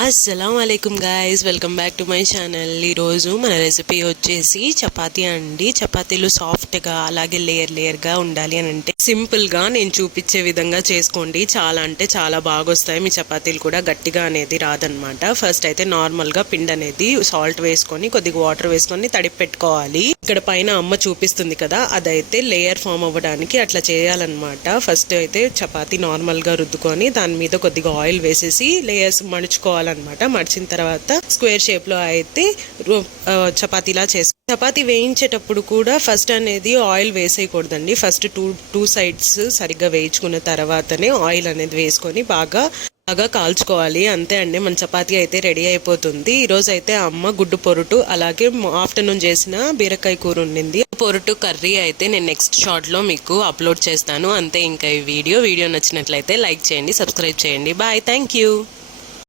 అస్సలం వాలేకుమ్ guys, welcome back to my channel. ఈరోజు మన రెసిపీ వచ్చేసి చపాతీ అండి. చపాతీలు సాఫ్ట్గా అలాగే లేయర్గా ఉండాలి అని అంటే సింపుల్గా నేను చూపించే విధంగా చేసుకోండి. చాలా అంటే చాలా బాగా వస్తాయి. మీ చపాతీలు కూడా గట్టిగా అనేది రాదనమాట. ఫస్ట్ అయితే నార్మల్గా పిండి అనేది సాల్ట్ వేసుకొని కొద్దిగా వాటర్ వేసుకొని తడిపి పెట్టుకోవాలి. ఇక్కడ పైన అమ్మ చూపిస్తుంది కదా, అదైతే లేయర్ ఫామ్ అవ్వడానికి అట్లా చేయాలన్నమాట. ఫస్ట్ అయితే చపాతీ నార్మల్గా రుద్దుకొని దాని మీద కొద్దిగా ఆయిల్ వేసేసి లేయర్స్ మడుచుకోవాలి అనమాట. మడిచిన తర్వాత స్క్వేర్ షేప్ లో అయితే చపాతీలా చేసుకో. చపాతీ వేయించేటప్పుడు కూడా ఫస్ట్ అనేది ఆయిల్ వేసేయకూడదండి. ఫస్ట్ టూ సైడ్స్ సరిగ్గా వేయించుకున్న తర్వాతనే ఆయిల్ అనేది వేసుకొని బాగా కాల్చుకోవాలి. అంతే అండి, మన చపాతీ అయితే రెడీ అయిపోతుంది. ఈరోజు అయితే అమ్మ గుడ్డు పొరుటు అలాగే ఆఫ్టర్నూన్ చేసిన బీరకాయ కూర ఉండింది. పొరుటు కర్రీ అయితే నేను నెక్స్ట్ షార్ట్ లో మీకు అప్లోడ్ చేస్తాను. అంతే, ఇంకా ఈ వీడియో నచ్చినట్లయితే లైక్ చేయండి, సబ్స్క్రైబ్ చేయండి. Bye, thank you.